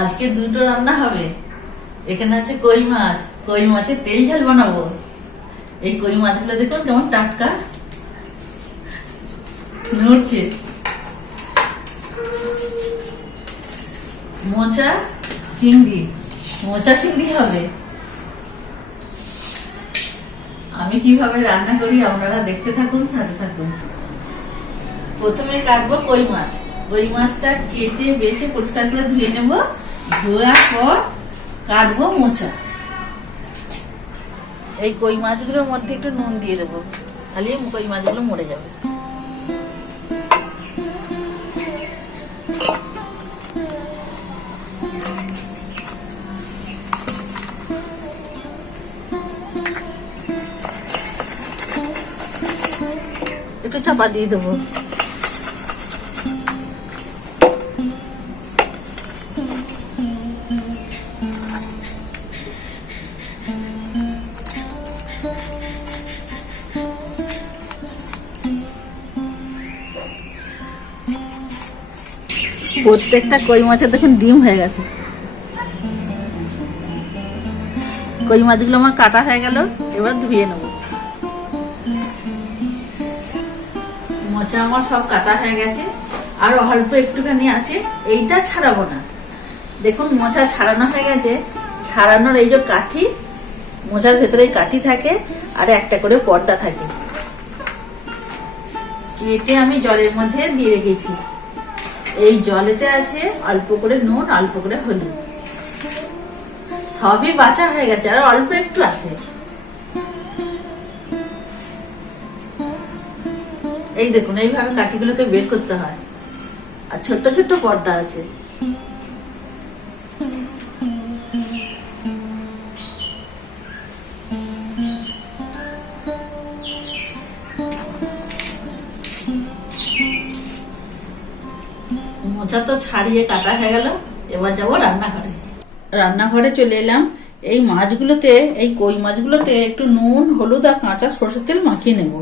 আজকে দুটো রান্না হবে। এখানে আছে কই মাছ। কই মাছের তেল ঝাল বানাবো। এই কই মাছগুলো দেখুন কেমন টাটকা। নড়ছে। মোচা, চিংড়ি। মোচা, চিংড়ি হবে। আমি কীভাবে রান্না করি আপনারা দেখতে থাকুন, সাথে থাকুন। প্রথমে কাটবো কই মাছ। কই মাছটা কেটে, বেছে, পরিষ্কার করে ধুয়ে নেব। ধোয়ার পর কাটবো মোচা। এই কই মাছগুলোর মধ্যে একটু নুন দিয়ে দেবো। তাহলে কই মাছগুলো মরে যাবে। একটু চাপা দিয়ে দেবো। প্রত্যেকটা কই মাছের দেখুন ডিম হয়ে গেছে। কই মাছগুলো আমার কাটা হয়ে গেল, এবার ধুয়ে নেব। মোচা আমার সব কাটা হয়ে গেছে, আর অল্প একটুখানি আছে, এইটা ছাড়াবো না। দেখুন মোচা ছাড়ানো হয়ে গেছে, ছাড়ানোর এই যে কাঠি, মোচার ভেতরে কাঠি থাকে, আর একটা করে পর্দা থাকে। কেটে আমি জলের মধ্যে দিয়ে রেখেছি। এই জলেতে আছে অল্প করে নুন, অল্প করে হলুদ। সবই বাঁচা হয়ে গেছে, আর অল্প একটু আছে। এই দেখুন, এইভাবে কাঠিগুলোকে বের করতে হয়। আর ছোট্ট ছোট্ট পর্দা আছে। মোচা তো ছাড়িয়ে কাটা হয়ে গেল, এবার যাব রান্নাঘরে। রান্নাঘরে চলে এলাম। এই মাছগুলোতে, এই কই মাছগুলোতে একটু নুন, হলুদ আর কাঁচা সরষের তেল মাখিয়ে নেব।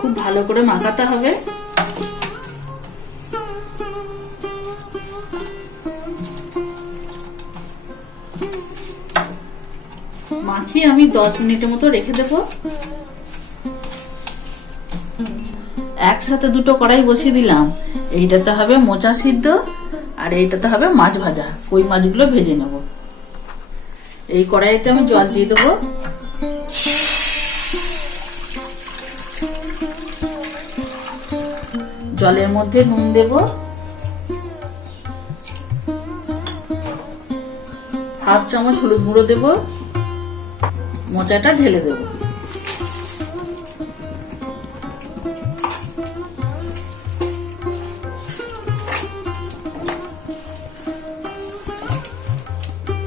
খুব ভালো করে মাখাতে হবে। মাখিয়ে আমি দশ মিনিটের মতো রেখে দেবো। একসাথে দুটো কড়াই বসিয়ে দিলাম। এইটাতে হবে মোচা সিদ্ধ আর এইটাতে হবে মাছ ভাজা। ওই মাছগুলো ভেজে নেব। এই কড়াইতে আমি জল দিয়ে দেবো। জলের মধ্যে নুন দেব। হাফ চামচ হলুদ গুঁড়ো দেব। মোচাটা ঢেলে দেব।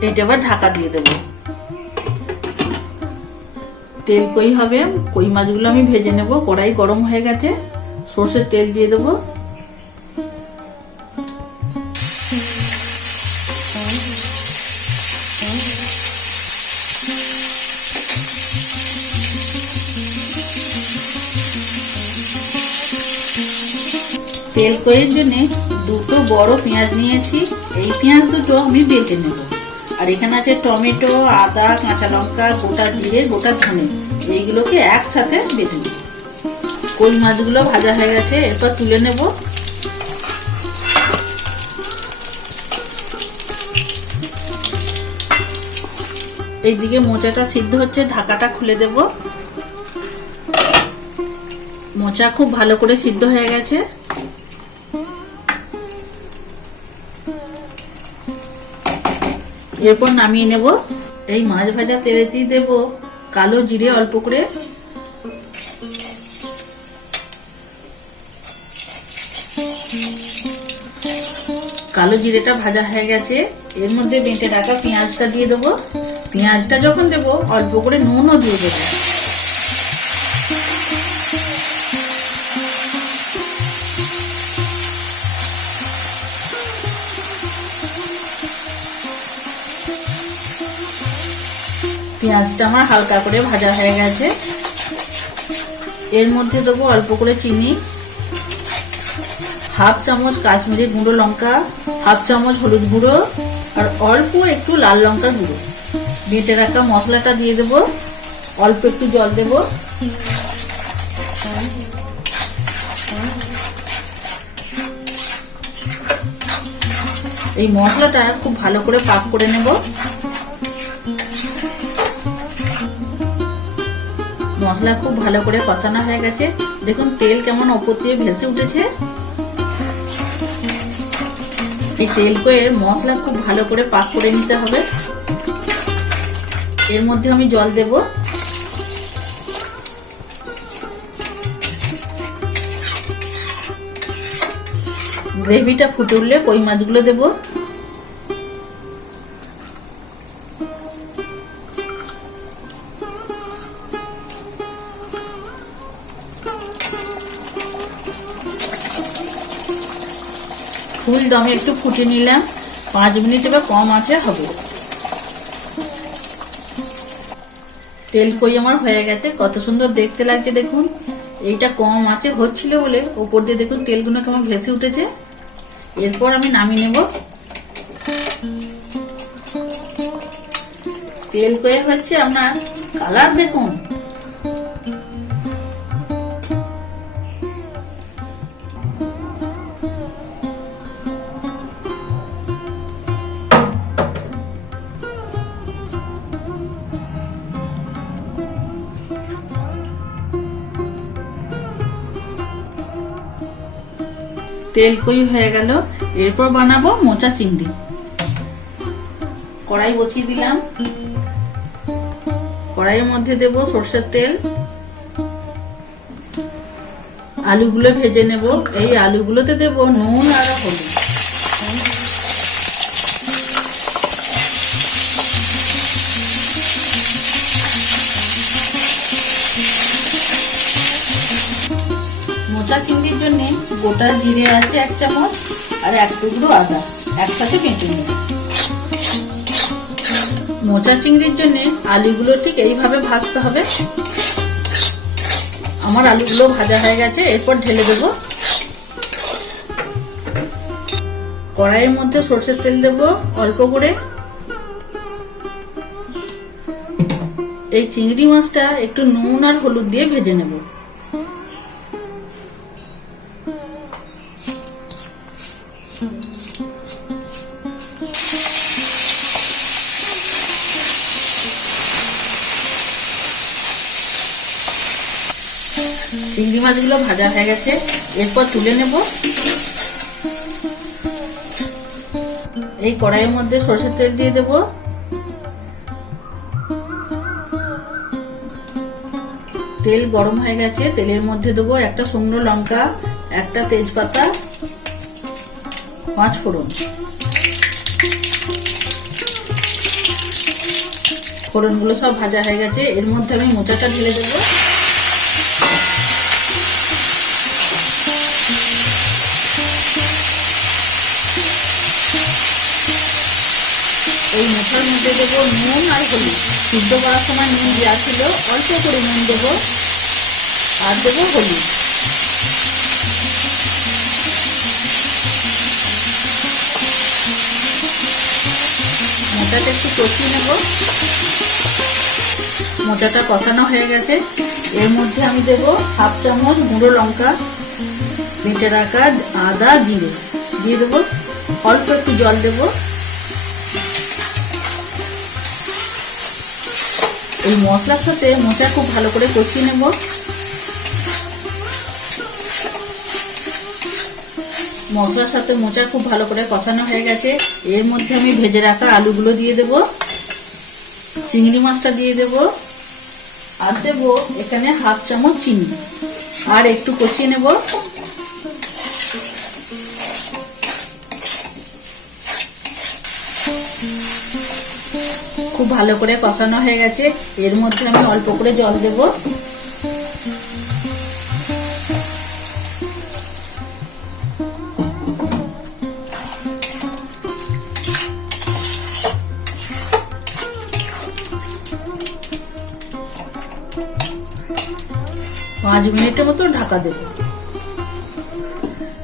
এটা এবার ঢাকা দিয়ে দেব। তেল কই হবে? কই মাছগুলো আমি ভেজে নেব। কড়াই গরম হয়ে গেছে। সর্ষের তেল দিয়ে দেবো। তেল কয়ের জন্য দুটো বড় পেঁয়াজ নিয়েছি। এই পেঁয়াজ দুটো আমি বেটে নেব। আর এখানে আছে টমেটো, আদা, কাঁচা লঙ্কা, গোটা জিরে, গোটা ধনে। এইগুলোকে একসাথে বেটে নেব। কই মাছগুলো ভাজা হয়ে গেছে, এরপর তুলে নেব। এইদিকে মোচাটা সিদ্ধ হচ্ছে, ঢাকাটা খুলে দেব। মোচা খুব ভালো করে সিদ্ধ হয়ে গেছে। এরপর নামিয়ে নেব। এই মাছ ভাজা তেলেতেই দেব কালো জিরে অল্প করে। কালো জিরেটা ভাজা হয়ে গেছে। এর মধ্যে বেঁটে রাখা পেঁয়াজটা দিয়ে দেবো। পেঁয়াজটা যখন দেবো, অল্প করে নুনও দিয়ে দেবো। পেঁয়াজটা আমার হালকা করে ভাজা হয়ে গেছে। এর মধ্যে দেবো অল্প করে চিনি, হাফ চামচ কাশ্মীরি গুঁড়ো লঙ্কা, হাফ চামচ হলুদ গুঁড়ো, আর অল্প একটু লাল লঙ্কার গুঁড়ো। বেটে রাখা মশলাটা দিয়ে দেবো, অল্প একটু জল দেবো। এই মশলাটা খুব ভালো করে পাক করে নেব। মশলা খুব ভালো করে কষানো হয়ে গেছে। দেখুন, তেল কেমন ওপর দিয়ে ভেসে উঠেছে। এই তেল কয়ের মশলা খুব ভালো করে পাক করে নিতে হবে। এর মধ্যে আমি জল দেব। গ্রেভিটা ফুটে উঠলে কই মাছগুলো দেবো। দমে একটু ফুটে নিলাম। পাঁচ মিনিট বা কম আছে, হবে। তেল কই আমার হয়ে গেছে, কত সুন্দর দেখতে লাগছে দেখুন। এইটা কম আছে, হচ্ছিল বলে। ওপর দিয়ে দেখুন তেলগুলো কেমন ভেসে উঠেছে। এরপর আমি নামিয়ে নেব। তেল কয়ে হচ্ছে আপনার কালার দেখুন। তেল কই হয়ে গেল। এরপর বানাবো মোচা চিংড়ি। কড়াই বসিয়ে দিলাম। কড়াইয়ের মধ্যে দেব সর্ষের তেল। আলুগুলো ভেজে নেব। এই আলুগুলোতে দেব নুন আর হলুদ। গোটা জিরে আছে এক চামচ আর এক টুকরো আদা, একসাথে কেটে নেব মোচা চিংড়ির জন্য আলুগুলো ঠিক এইভাবে ভাজতে হবে। আমার আলুগুলো ভাজা হয়ে গেছে, এরপর ঢেলে দেব। কড়াইয়ের মধ্যে সর্ষের তেল দেব অল্প করে। এই চিংড়ি মাছটা একটু নুন আর হলুদ দিয়ে ভেজে নেব। চিংড়ি মাছগুলো ভাজা হয়ে গেছে। এরপর তুলে নেব। এই কড়াইয়ের মধ্যে সরষের তেল দিয়ে দেব। তেল গরম হয়ে গেছে, তেলের মধ্যে দেবো একটা শুকনো লঙ্কা, একটা তেজপাতা, পাঁচ ফোড়ন। ফোড়নগুলো সব ভাজা হয়ে গেছে। এর মধ্যে আমি মোচাটা ঢেলে দেবো। এই মোচার মধ্যে দেবো নুন আর হলুদ। সিদ্ধ করার সময় নুন দেওয়া ছিল, অল্প করে নুন দেবো আর দেবো হলুদ। মোচাটা একটু কষিয়ে নেব। মোচাটা কষানো হয়ে গেছে। এর মধ্যে আমি দেবো হাফ চামচ গুঁড়ো লঙ্কা, বেটে রাখা আদা জিরে। দিয়ে দেবো অল্প একটু জল দেবো। এই মশলার সাথে মোচা খুব ভালো করে কষিয়ে নেব। মশলার সাথে মোচা খুব ভালো করে কষানো হয়ে গেছে। এর মধ্যে আমি ভেজে রাখা আলুগুলো দিয়ে দেব। চিংড়ি মাছটা দিয়ে দেব। আর দেব এখানে হাফ চামচ চিনি। আর একটু কষিয়ে নেব। খুব ভালো করে কষানো হয়ে গেছে। এর মধ্যে আমি অল্প করে জল দেব। পাঁচ মিনিটের মতো ঢাকা দেব।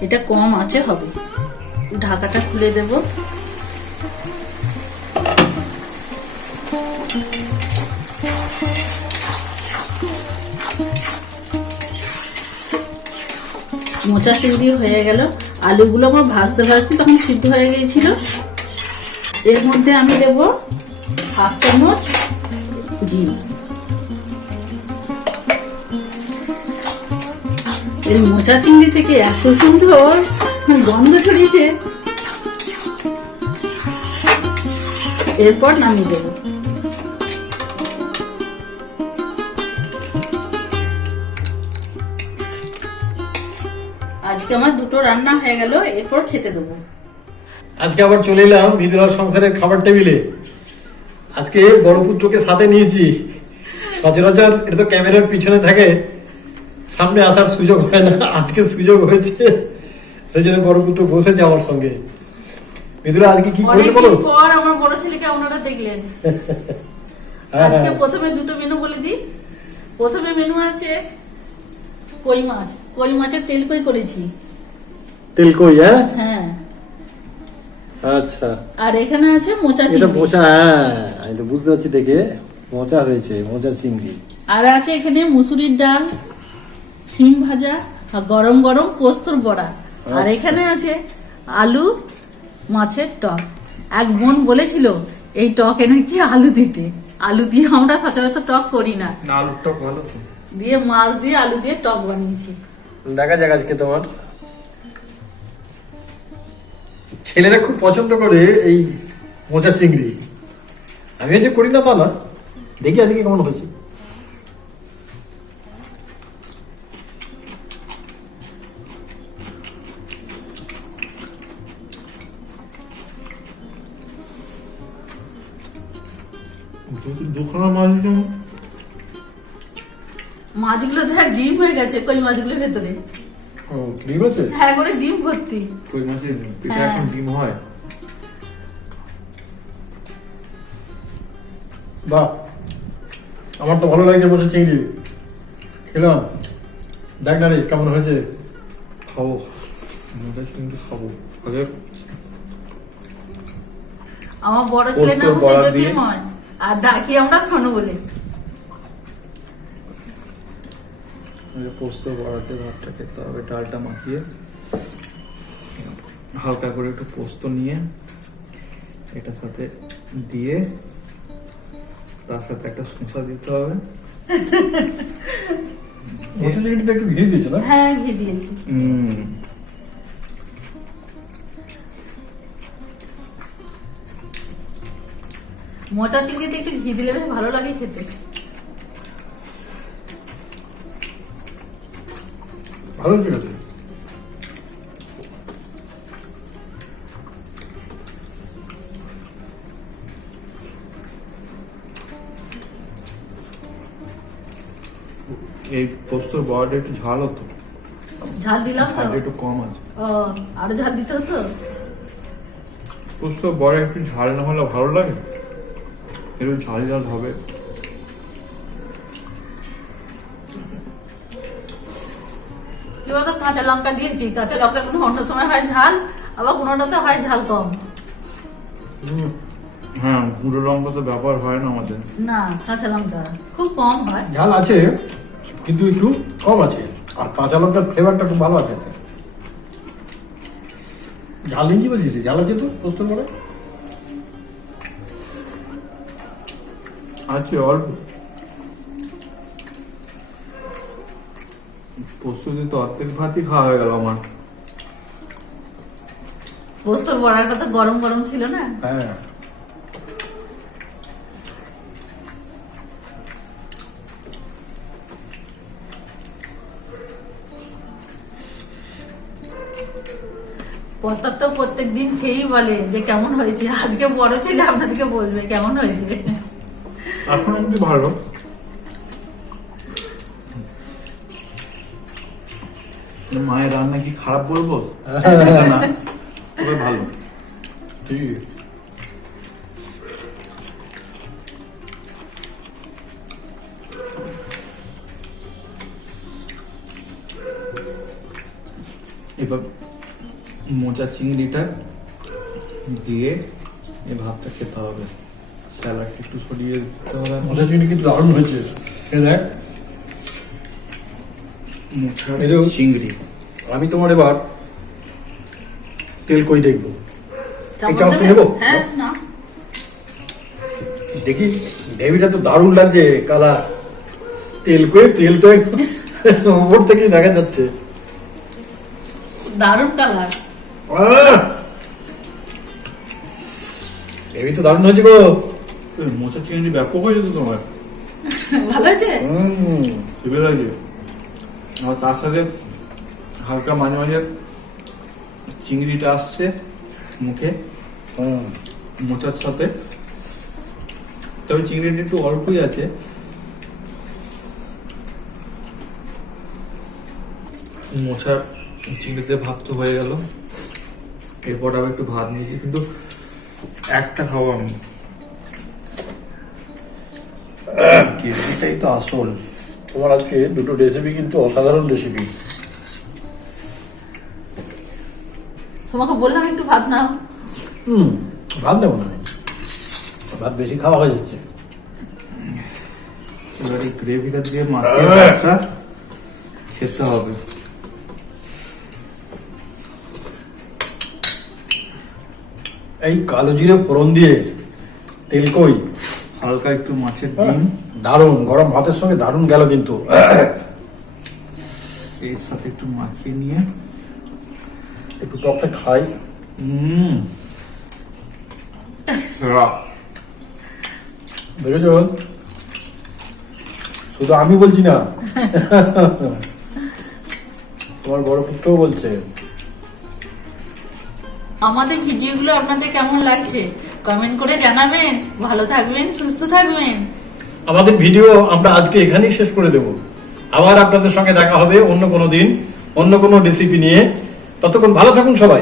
এটা কম আছে, হবে। ঢাকাটা খুলে দেবো। মোচা চিংড়ি হয়ে গেল। আলুগুলো আমার ভাজতে ভাজতে তখন সিদ্ধ হয়ে গিয়েছিল। এর মধ্যে আমি দেব হাফ চামচ ঘি। এই মোচা চিংড়ি থেকে এত সুন্দর গন্ধ ছড়িয়েছে। এরপর নামিয়ে দেবো। আজকে আমার দুটো রান্না হয়ে গেল এরপর খেতে দেবো। আজকে আবার চলে এলাম মৃদুলার সংসারের খাবার টেবিলে। আজকে বড় পুত্রকে সাথে নিয়েছি। সচরাচর এটা তো ক্যামেরার পিছনে থাকে সামনে আসার সুযোগ হয় না আজকে সুযোগ হয়েছে। সেই জন্য বড় পুত্র বসেছে আমার সঙ্গে। মৃদুলা আজকে কি করেছে বলো? পর আমার বড় ছেলেকে আপনারা দেখলেন। আজকে। প্রথমে দুটো মেনু বলে দিই। প্রথমে মেনু আছে কই মাছ? কই মাছের তেল কই করেছি? তেল কই হ্যাঁ? হ্যাঁ। আচ্ছা। আর এখানে আছে মোচা এটা মোচা হ্যাঁ আমি তো বুঝতে পারছি দেখে। মোচা হয়েছে মোচা চিংড়ি। আর আছে এখানে মুসুরির ডাল সিম ভাজা আর গরম গরম পোস্তর বড়া। আর আচ্ছা। এখানে আছে আলু মাছের টক। এক বোন বলেছিল এই টকে নাকি আলু দিতে? আলু দিয়ে আমরা সচরাচর টক করি না। আলুর টক ভালো দিয়ে মাছ দিয়ে আলু দিয়ে টক বানিয়েছি। দেখা যাক আজকে তোমার। ছেলেরা খুব পছন্দ করে এই মোচা চিংড়ি। আমি যে করি না তা না দেখি আজকে কেমন হয়েছে। গেছে কই মাছগুলোর ভেতরে? ও ডিম আছে? হ্যাঁ করে ডিম ভর্তি। কই মাছের পেটে হ্যাঁ। এখন ডিম হয়। বাহ আমার তো ভালো লাগছে মোচা চিংড়ি। খেলাম। দেখ না রে কেমন হয়েছে? খাব। মজা কিন্তু খাব। আগে আমার বড় ছেলে নাম? জ্যোতির্ময়। আর ডাকি আমরা সনু বলে? আগে পোস্ত বড়াতে ভাতটা খেতে হবে ডালটা মাখিয়ে। হালকা করে একটু পোস্ত নিয়ে এটার সাথে দিয়ে তার সাথে একটা দিতে হবে। মোচা চিংড়িতে একটু ঘি দিয়েছে না? হ্যাঁ ঘি দিয়েছি। হুম। মোচা চিংড়িতে একটু ঘি দিলে বেশ ভালো লাগে খেতে। ভালো আছে এই পোস্তর বড়াটা একটু ঝাল হতো। ঝাল দিলাম তো। একটু কম আছে। ও আরও ঝাল দিতে হতো? পোস্ত বড়া একটু ঝাল না হলে ভালো লাগে? একটু ঝাল ঝাল হবে। কি বলতো কাঁচা লঙ্কা দিয়েছি কাঁচা লঙ্কা কোনো অন্য সময় হয় ঝাল আবার কোনোটাতে হয় ঝাল কম। হ্যাঁ গুঁড়ো লঙ্কা তো ব্যাপার হয় না আমাদের। না কাঁচা লঙ্কা খুব কম হয়। ঝাল আছে কিন্তু একটু কম আছে। আর কাঁচা লঙ্কার ফ্লেভারটা খুব ভালো আছে। ঝাল নেই কি বলছিস? ঝাল আছে তো পোস্তর পরে আছে অল্প। পোস্ত দিয়ে তো অর্ধেক ভাতই খাওয়া হয়ে গেল আমার। পোস্তর বড়াটা তো গরম গরম ছিল না? হ্যাঁ। পত্তার তো প্রত্যেক দিন খেয়েই বলে যে কেমন হয়েছে? আজকে বড় ছেলে আপনাদেরকে বলবে কেমন হয়েছে? এখন অব্দি ভালো। মায়ের রান্না কি খারাপ বলব? না তবে ভালো। ঠিক এবার মোচা চিংড়িটা দিয়ে এই ভাতটা খেতে হবে। স্যালাডটা একটু সরিয়ে দিতে হবে। মোচা চিংড়ি কিন্তু দারুণ হয়েছে। এ দেখ চিংড়ি। আমি তোমার এবার তেল কই দেখব? চামচ নেব? হ্যাঁ দেখি গ্রেভিটা তো দারুণ লাগছে কালার। তেল কই তেল তো উপর থেকেই দেখা যাচ্ছে। দারুণ কালার। গ্রেভি তো দারুণ হয়েছে গো। মোচা চিংড়ি ব্যাপক হয়েছে তো তোমার। ভালো আছে হুম। হেবে লাগে। আর তার সাথে হালকা মাঝে মাঝে চিংড়িটা আসছে মুখে মোচার সাথে। তবে চিংড়িটা একটু অল্পই আছে। মোচা চিংড়িতে ভাত তো হয়ে গেল। এরপর আবার একটু ভাত নিয়েছি, কিন্তু একটা খাব আমি। কেজিটাই তো আসল। তোমার আজকে দুটো রেসিপি কিন্তু অসাধারণ রেসিপি তোমাকে বললাম একটু ভাত নাও। হুম ভাত নেব না ভাত বেশি খাওয়া হয়ে যাচ্ছে। এবার এই গ্রেভিটা দিয়ে মাখিয়ে ভাতটা খেতে হবে। এই কালো জিরে ফোড়ন দিয়ে তেল কই? হালকা একটু মাছের ডিম। দারুণ গরম ভাতের সঙ্গে দারুণ গেল কিন্তু। এর সাথে একটু মাখিয়ে নিয়ে একটু টকটা খাই। হুম। দেখেছ শুধু আমি বলছি না। তোমার বড় পুত্রও বলছে। আমাদের ভিডিওগুলো আপনাদের কেমন লাগছে? কমেন্ট করে জানাবেন। ভালো থাকবেন, সুস্থ থাকবেন। আমাদের ভিডিও আমরা আজকে এখানেই শেষ করে দেব। আবার আপনাদের সঙ্গে দেখা হবে অন্য কোনো দিন, অন্য কোনো রেসিপি নিয়ে। ততক্ষণ ভালো থাকুন সবাই।